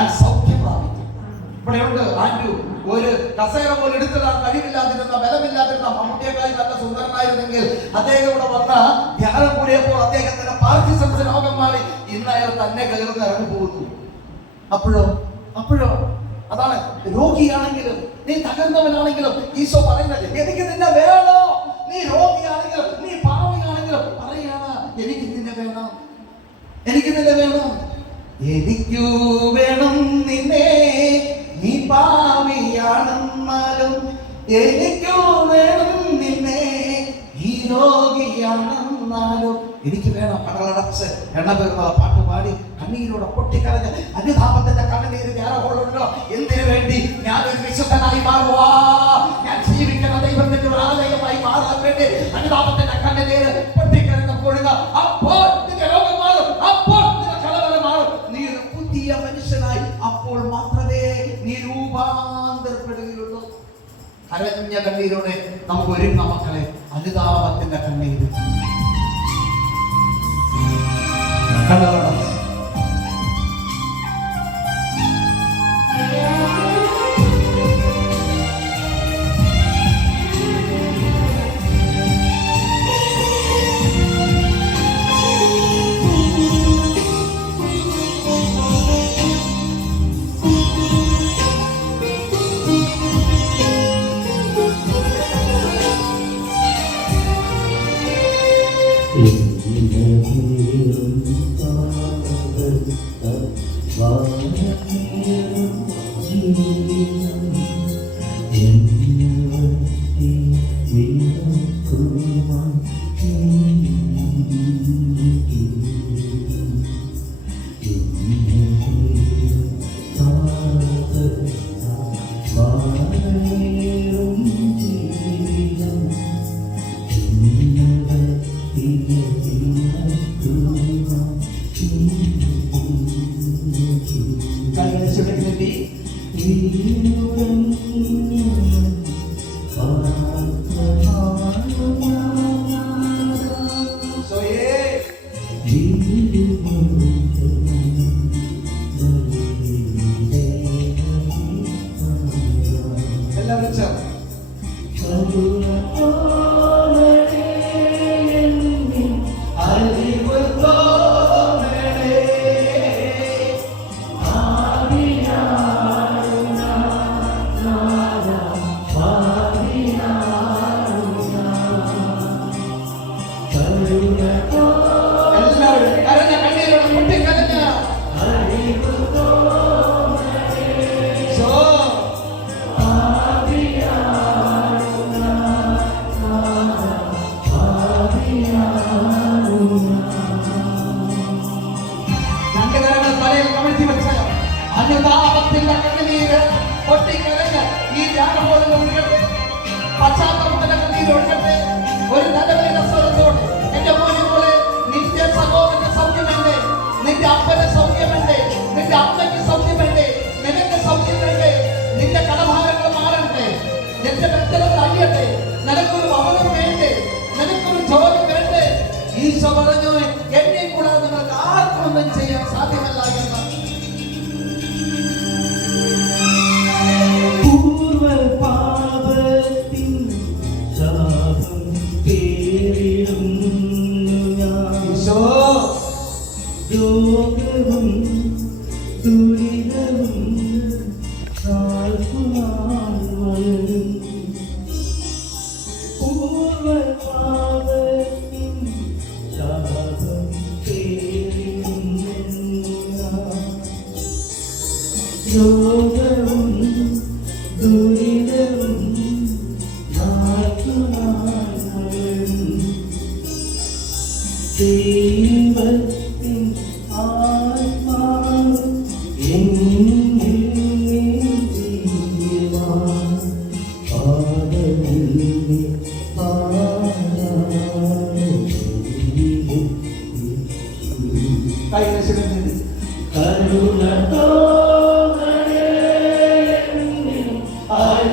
ഞാൻ സൗഖ്യം പ്രാപിക്കും. ഇവിടെയുണ്ട് ആൻഡ്രു. ഒരു കസേര പോലെ എടുത്തിടാൻ കഴിവില്ലാതിരുന്ന, ബലമില്ലാതിരുന്ന മമ്മൂട്ടിയേക്കായി നല്ല സുന്ദരനായിരുന്നെങ്കിൽ അദ്ദേഹം ഇവിടെ വന്ന ധ്യാനം കൂടിയപ്പോൾ അദ്ദേഹത്തിന്റെ പാർക്കിൻസൺസ് രോഗം മാറി. ഇന്ന് അയാൾ തന്നെ കയറുന്ന ഇറങ്ങി പോകുന്നു. അപ്പോഴോ അതാണ്, രോഗിയാണെങ്കിലും നീ തകർന്നവനാണെങ്കിലും ഈശോ പറയുന്നത് എനിക്ക് നിന്നെ വേണോ. നീ രോഗിയാണെങ്കിലും നീ പാവിയാണെങ്കിലും പറയാണ് എനിക്ക് നിന്നെ വേണം, എനിക്ക് നിന്നെ വേണം. എനിക്കു വേണം നിന്നെ, നീ പാവിയാണെന്നാലും എനിക്കു വേണം നിന്നെ, ഈ രോഗിയാണെന്നാലും എനിക്ക് വേണം. കടലടച്ച് എണ്ണ പേരുന്ന പാട്ട് പാടി കണ്ണീരോടെ പൊട്ടിക്കരഞ്ഞ് അനുതാപത്തിന്റെ കണ്ണുനീര് ഞാനുണ്ടോ? എന്തിനു വേണ്ടി? ഞാനൊരു വിശുദ്ധനായി മാറുവാ, ഞാൻ ജീവിക്കുന്ന ദൈവത്തിന്റെ ഒരു ആലയമായി മാറാൻ വേണ്ടി അനുതാപത്തിന്റെ കണ്ണുനീര് പൊട്ടിക്കരഞ്ഞ പൊഴുക. അപ്പോൾ നിന്റെ രോഗം മാറും, അപ്പോൾ നിന്റെ കലവരം മാറും. നീ ഒരു പുതിയ മനുഷ്യനായി അപ്പോൾ മാത്രമേ നീ രൂപാന്തരപ്പെടുകയുള്ളൂ. കരഞ്ഞ കണ്ണീരോടെ നമുക്ക് ഒരുങ്ങ മക്കളെ, അനുതാപത്തിന്റെ കണ്ണീര്. I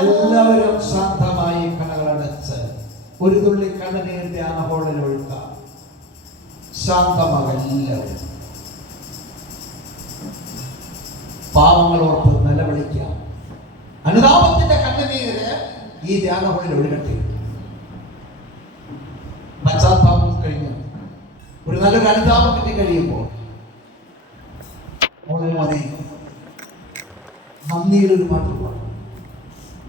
എല്ലാവരും ശാന്തമായി കണ്ണുകളടച്ച് ഒരു തുള്ളി കണ്ണുനീർ ധ്യാനഹോളിൽ ഒഴുക്കാം. ശാന്തമാകാൻ എല്ലാവരും പാവങ്ങൾ ഓർത്ത് നിലവിളിക്കാം. അനുതാപത്തിന്റെ കണ്ണുനീര് ഈ ധ്യാനഹോളിൽ ഒഴുകട്ടെ. പശ്ചാത്താപം കഴിഞ്ഞ് ഒരു നല്ലൊരു അനുതാപം കിട്ടി കഴിയുമ്പോൾ നന്ദിയുടെ ഒരു പാട്ട് പാടും.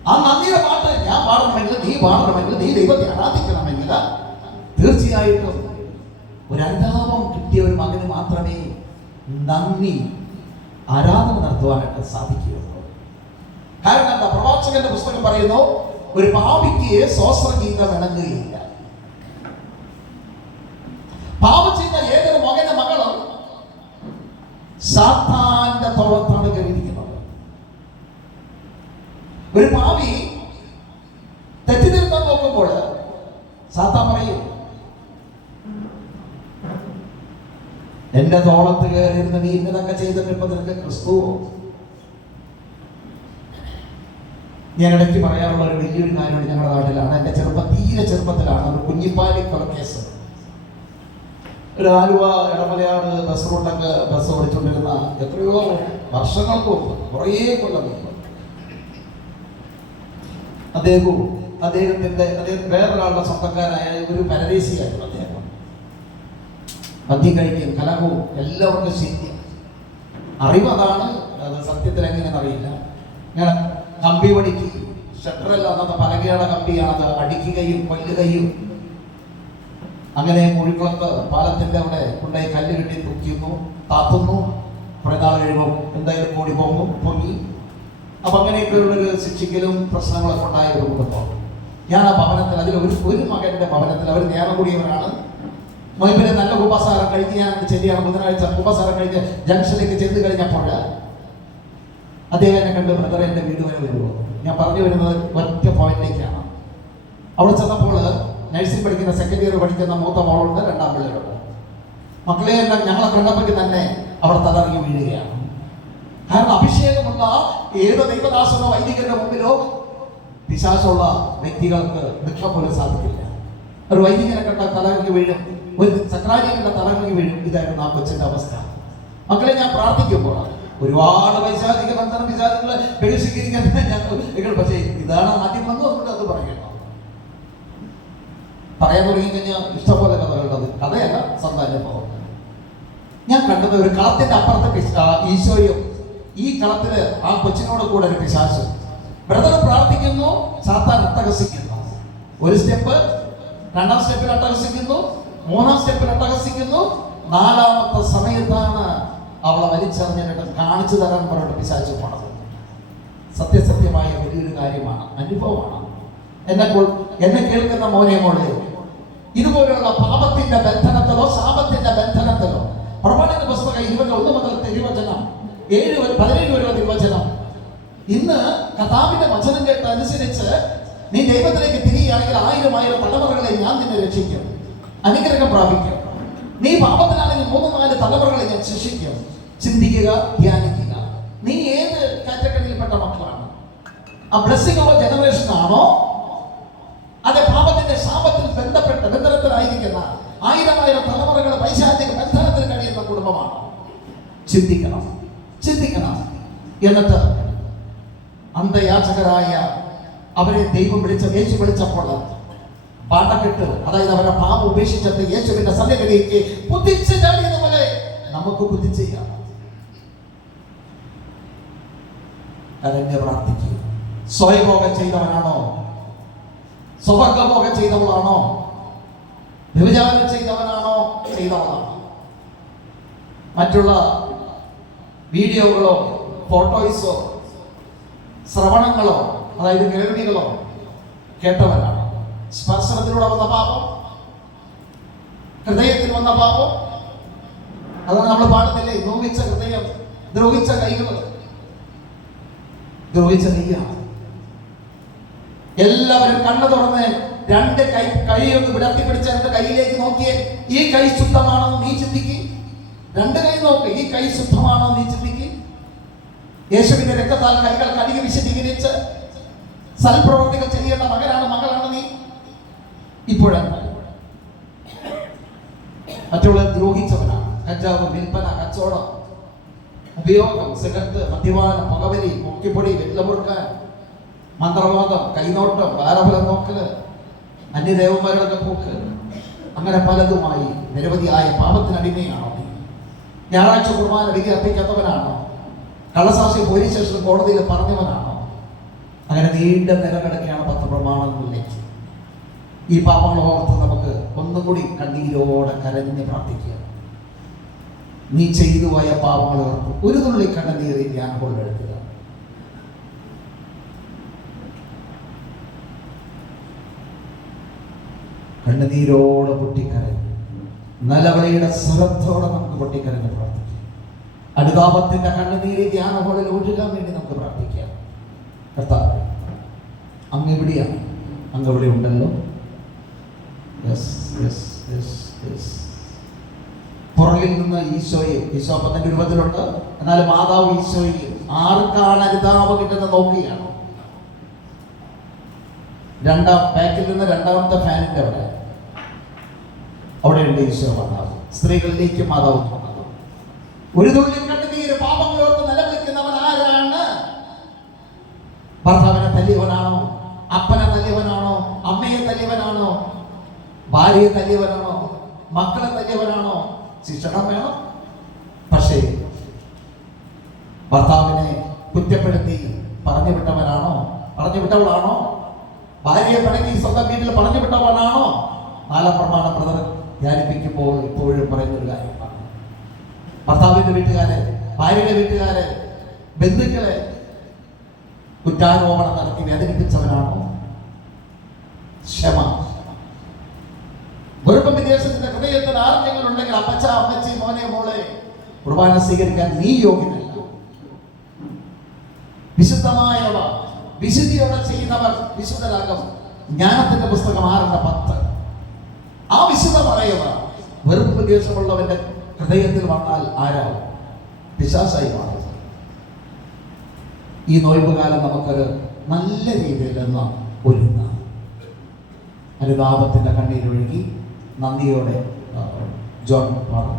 ആ നന്ദിയുടെ പാട്ട് ഞാൻ പാടണമെങ്കിൽ, നീ പാടണമെങ്കിൽ, നീ ദൈവത്തെ ആരാധിക്കണമെങ്കിൽ തീർച്ചയായിട്ടും ഒരു അനുതാപം കിട്ടിയ ഒരു മകന് മാത്രമേ നന്ദി ആരാധന നടത്തുവാനായിട്ട് സാധിക്കുകയുള്ളൂ. കാരണം എന്താ? പ്രവാചകന്റെ പുസ്തകം പറയുന്നു, ഒരു പാപിക്ക് സ്വസ്ത്രഗീതം ഇണങ്ങുകയില്ല. പാപം ചെയ്ത ഏതൊരു മകന്റെ മകളും സാത്താന്റെ തോളത്താണ് കയറിയിരിക്കുന്നത്. ഒരു പാപി തെറ്റിദ്ധരുത്താൻ നോക്കുമ്പോൾ സാത്താൻ പറയും, എന്റെ തോളത്ത് കയറിയിരുന്ന നീ ഇന്നതൊക്കെ ചെയ്തിട്ട് ഇപ്പൊ നിനക്ക് ക്രിസ്തു. ഞാൻ ഇടയ്ക്ക് പറയാനുള്ള ഒരു വലിയൊരു കാര്യമാണ്. ഞങ്ങളുടെ നാട്ടിലാണ്, എന്റെ തീരെ ചെറുപ്പത്തിലാണ് ഒരു കുഞ്ഞിപ്പാലി കേസ്. ഒരു ആലുവ ഇടമലയാട് ബസ് റൂട്ടൊക്കെ ബസ് ഓടിച്ചുകൊണ്ടിരുന്ന എത്രയോ വർഷങ്ങൾക്ക് മുമ്പ്, കുറേ കൊല്ലം മുമ്പ്, അദ്ദേഹം വേറൊരാളുടെ സ്വന്തക്കാരായ ഒരു പരദേശിയായിരുന്നു. അദ്ദേഹം മദ്യം കഴിക്കും, കലഹവും എല്ലാവർക്കും ശരിക്കും അറിവ് അതാണ്. അത് സത്യത്തിൽ എങ്ങനെയെന്ന് അറിയില്ല. ഇങ്ങനെ കമ്പി പണിക്ക് ഷട്ടറല്ല, അന്നത്തെ പലകയുടെ കമ്പിയാണത്, അടിക്കുകയും കൊല്ലുകയും. അങ്ങനെ മുഴിക്കുളത്ത് പാലത്തിന്റെ അവിടെ കൊണ്ടുപോയി കല്ല് കെട്ടി തൂക്കുന്നു, താത്തുന്നു. കുറെ നാൾ കഴിയുമ്പോൾ എന്തായാലും കൂടി പൊങ്ങി. അപ്പൊ അങ്ങനെയൊക്കെയുള്ളൊരു ശിക്ഷിക്കലും പ്രശ്നങ്ങളൊക്കെ ഉണ്ടായ ഒരു കുടുംബം. ഞാൻ ആ ഭവനത്തിൽ അതിൽ ഒരു മകന്റെ ഭവനത്തിൽ അവർ ധ്യാനം കൂടിയവരാണ്. മൊയ്പിലെ നല്ല കുമ്പസാരം കഴിഞ്ഞ് ഞാൻ ശരിയാണ് ബുധനാഴ്ച കുമ്പസാരം കഴിഞ്ഞ് ജംഗ്ഷനിലേക്ക് ചെന്ന് കഴിഞ്ഞപ്പോൾ അദ്ദേഹം എന്നെ കണ്ട് ബ്രദർ എൻ്റെ വീട് വരെ വരുമോ. ഞാൻ പറഞ്ഞു വരുന്നത് ഒറ്റ പോയിന്റിലേക്കാണ്. അവിടെ ചെന്നപ്പോൾ നഴ്സിംഗ് പഠിക്കുന്ന സെക്കൻഡ് ഇയർ പഠിക്കുന്ന മൂത്ത മോളുണ്ട്, രണ്ടാം പിള്ളേരുണ്ട്. മക്കളെ എല്ലാം ഞങ്ങളെ കണ്ടപ്പോഴേക്ക് തന്നെ അവിടെ തലറിഞ്ഞ് വീഴുകയാണ്. കാരണം അഭിഷേകമുള്ള ഏത് ദൈവദാസനോ വൈദികരുടെ മുമ്പിലോ പിശാചുള്ള വ്യക്തികൾക്ക് നിൽക്കാൻ പോലും സാധിക്കില്ല. ഒരു വൈദികനെ കണ്ട തലറിഞ്ഞ് വീഴും, ഒരു സക്രാരിയെ കണ്ട തലറിഞ്ഞ് വീഴും. ഇതായിരുന്നു ആ കൊച്ചിന്റെ അവസ്ഥ. മക്കളെ ഞാൻ പ്രാർത്ഥിക്കുമ്പോൾ ഒരുപാട് പൈശാചിക ബന്ധനം പിശാചുകളെ ബഹിഷ്കരിക്കാൻ ഞങ്ങൾ പക്ഷേ ഇതാണ് ആദ്യം വന്നു അതുകൊണ്ട് അത് പറയണം. പറയാൻ തുടങ്ങി കഴിഞ്ഞാൽ ഇഷ്ടംപോലെ കഥകളുള്ളത്, കഥയല്ല സ്വന്തം അനുഭവം. ഞാൻ കണ്ടത് ഒരു കളത്തിന്റെ അപ്പുറത്തെ ഈശോയും ഈ കളത്തില് ആ കൊച്ചിനോട് കൂടെ ഒരു പിശാചും. ബ്രദർ പ്രാർത്ഥിക്കുന്നു, സാത്താൻ അട്ടഹസിക്കുന്നു. ഒരു സ്റ്റെപ്പ്, രണ്ടാം സ്റ്റെപ്പിൽ അട്ടഹസിക്കുന്നു, മൂന്നാം സ്റ്റെപ്പിൽ അട്ടഹസിക്കുന്നു. നാലാമത്തെ സമയത്താണ് അവളെ വലിച്ചെറിഞ്ഞിട്ട് കാണിച്ചു തരാൻ പറഞ്ഞിട്ട് പിശാചു പോണത്. സത്യസത്യമായ വലിയൊരു കാര്യമാണ്, അനുഭവമാണ്. എന്നെ കേൾക്കുന്ന മോനെ മോളെ, ഇതുപോലെയുള്ള പാപത്തിന്റെ ബന്ധനത്തിലോ ശാപത്തിന്റെ ബന്ധനത്തിലോ പ്രമാണത്തിന്റെ പുസ്തകം 21 മുതൽ തിരുവചനം 17 വരെ തിരുവചനം. ഇന്ന് കർത്താവിന്റെ വചനം കേട്ട് അനുസരിച്ച് നീ ദൈവത്തിലേക്ക് തിരിയുകയാണെങ്കിൽ 1000 തലമുറകളെ ഞാൻ നിന്നെ രക്ഷിക്കും, അനുഗ്രഹം പ്രാപിക്കും. നീ പാപത്തിലാണെങ്കിൽ 3-4 തലമുറകളെ ഞാൻ ശിക്ഷിക്കും. ചിന്തിക്കുക, ധ്യാനിക്കുക. നീ ഏത് കാറ്റഗറിയിൽപ്പെട്ട മക്കളാണ്? ആ ബ്ലെസ്സിംഗ് ഉള്ള ജനറേഷൻ ആണോ? അതെ, പാപത്തിന്റെ ശാപത്തിൽ ബന്ധനത്തിലായിരിക്കുന്ന 1000 തലമുറകൾ പൈശാചിക ബന്ധനത്തിൽ കഴിയുന്ന കുടുംബമാണ്. ചിന്തിക്കണം. എന്നിട്ട് അന്ധയാചകരായ അവരെ ദൈവം യേശു വിളിച്ചപ്പോൾ പാട്ടക്കെട്ട്, അതായത് അവരുടെ പാപം ഉപേക്ഷിച്ചിട്ട് യേശുവിന്റെ സന്നിധിയിലേക്ക് കുതിച്ചു ചാടിയതുപോലെ നമുക്ക് കുതിച്ച് ചെയ്യാം. അതെന്നെ പ്രാർത്ഥിക്കുക. സ്വയഭോഗം ചെയ്തവനാണോ? സ്വവർഗഭോഗം ചെയ്തവളാണോ? വ്യഭിചാരം ചെയ്തവനാണോ? ചെയ്തവളാണോ? മറ്റുള്ള വീഡിയോകളോ ഫോട്ടോയിസോ ശ്രവണങ്ങളോ, അതായത് കേൾവികളോ കേട്ടവനാണ്? സ്പർശനത്തിലൂടെ വന്ന പാപം, ഹൃദയത്തിൽ വന്ന പാപം, അതാണ് നമ്മൾ പാടുന്നില്ലേ, നോവിച്ച ഹൃദയം, ദ്രോഹിച്ച കൈകൾ, ദ്രോഹിച്ച കൈയാണ്. എല്ലാവരും കണ്ണു തുറന്ന് 2 കൈയൊന്ന് വിടർത്തി പിടിച്ച 2 കൈയിലേക്ക് നോക്കിയേ. ഈ കൈ ശുദ്ധമാണോ നീ ചിന്തിക്ക്. 2 കൈ നോക്ക്, ഈ കൈ ശുദ്ധമാണോ നീ ചിന്തിക്ക്. യേശുവിന്റെ രക്തത്താൽ കൈകൾ കഴുകി വിശദീകരിച്ച് സൽപ്രവർത്തികൾ ചെയ്യേണ്ട മകനാണ്, മകളാണ് നീ. ഇപ്പോഴെന്താ? മറ്റുള്ള ദ്രോഹിച്ചവനാണ്. കഞ്ചാവ് വിൽപ്പന, കച്ചവടം, ഉപയോഗം, സിഗരറ്റ്, മദ്യപാനം, പുകവലി, മുക്കിപ്പൊടി, വെല്ലമുറുക്കാൻ, മന്ത്രവാദം, കൈനോട്ടം, വാരഫലം നോക്കല്, അന്യദേവന്മാരുടെ പോക്ക്, അങ്ങനെ പലതുമായി നിരവധിയായ പാപത്തിനടിമയാണോ? ഞായറാഴ്ച കുർബാന വിധി അർപ്പിക്കാത്തവനാണോ? കള്ളസാക്ഷി പോലീസ് സ്റ്റേഷനിൽ കോടതിയിൽ പറഞ്ഞവനാണോ? അങ്ങനെ നീണ്ട നിലകിടക്കുകയാണ് 10 പ്രമാണങ്ങളിലേക്ക്. ഈ പാപങ്ങൾ ഓർത്ത് നമുക്ക് ഒന്നും കൂടി കണ്ണീരോടെ കരഞ്ഞ് പ്രാർത്ഥിക്കുക. നീ ചെയ്തു പോയ പാപങ്ങൾ ഓർത്ത് ഒരു തുള്ളി കണ്ണുനീര് ഞാൻ കൊണ്ടെടുക്കുക. കണ്ണുനീരോടെ പൊട്ടിക്കരഞ്ഞ്, നിലവിളിയുടെ സ്വരത്തോടെ നമുക്ക് പൊട്ടിക്കരഞ്ഞ് പ്രാർത്ഥിക്കാം. അനുതാപത്തിന്റെ കണ്ണുനീര് ധ്യാനഹോളിൽ ഒഴുകാൻ വേണ്ടി നമുക്ക് പ്രാർത്ഥിക്കാം. കർത്താവേ, അങ്ങ് എവിടെയാണ്? അങ്ങ് എവിടെ ഉണ്ടല്ലോ. പുറകിൽ നിന്ന് ഈശോയെ, ഈശോ 10:20 എന്നാൽ മാതാവ് ഈശോയെ ആർക്കാണ് അനുതാപം കിട്ടുന്നത് നോക്കുകയാണ്. ബാക്കിൽ നിന്ന് 2ാമത്തെ ഫാനിന്റെ അവിടെയുണ്ട് ഈശോ മാതാവ്. സ്ത്രീകളിലേക്ക് മാതാവ് വന്നത്. ഒരു തുള്ളി കണ്ണുനീര് പാപങ്ങളോർത്ത് നിലവിളിക്കുന്നവൻ ആരാണ്? ഭർത്താവിനെ തല്ലിയവനാണോ? അപ്പനെ തല്ലിയവനാണോ? അമ്മയെ തല്ലിയവനാണോ? ഭാര്യയെ തല്ലിയവനാണോ? മക്കളെ തല്ലിയവനാണോ? ശിക്ഷണം വേണം. പക്ഷേ ഭർത്താവിനെ കുറ്റപ്പെടുത്തി പറഞ്ഞു വിട്ടവളാണോ? ഭാര്യയെ പിണക്കി സ്വന്തം വീട്ടിൽ പറഞ്ഞു വിട്ടവനാണോ? 4 പ്രമാണം ബ്രദർ ധ്യാനിപ്പിക്കുമ്പോൾ ഇപ്പോഴും പറയുന്നൊരു കാര്യമാണ്. ഭർത്താവിന്റെ വീട്ടുകാരെ, ഭാര്യയുടെ വീട്ടുകാരെ, ബന്ധുക്കളെ കുറ്റാരോപണം നടത്തി വേദനിപ്പിച്ചവനാണോ? ക്ഷമ. വെറുപ്പും വിദ്വേഷത്തിന്റെ ഹൃദയത്തിൽ ആർക്കെങ്കിലും ഉണ്ടെങ്കിൽ അപ്പച്ച, അമ്മച്ചി, മോനെ, മോളെ, കുർബാന സ്വീകരിക്കാൻ നീ യോഗ്യനല്ല. വിശുദ്ധമായവ വിശുദ്ധിയോടെ ചെയ്യുന്നവർ വിശുദ്ധരാകും. ജ്ഞാനത്തിന്റെ പുസ്തകം 6:10. ആ വിശുദ്ധമായവ വെറുപ്പും വിദ്വേഷമുള്ളവന്റെ ഹൃദയത്തിൽ വന്നാൽ ആരാവും? പിശാചായി മാറും. ഈ നോയമ്പ് കാലം നമുക്കൊരു നല്ല രീതിയിൽ നിന്ന് ഒരുങ്ങാം. അനുതാപത്തിന്റെ കണ്ണീരൊഴുകി നന്ദിയോടെ ജോൺ പറഞ്ഞു.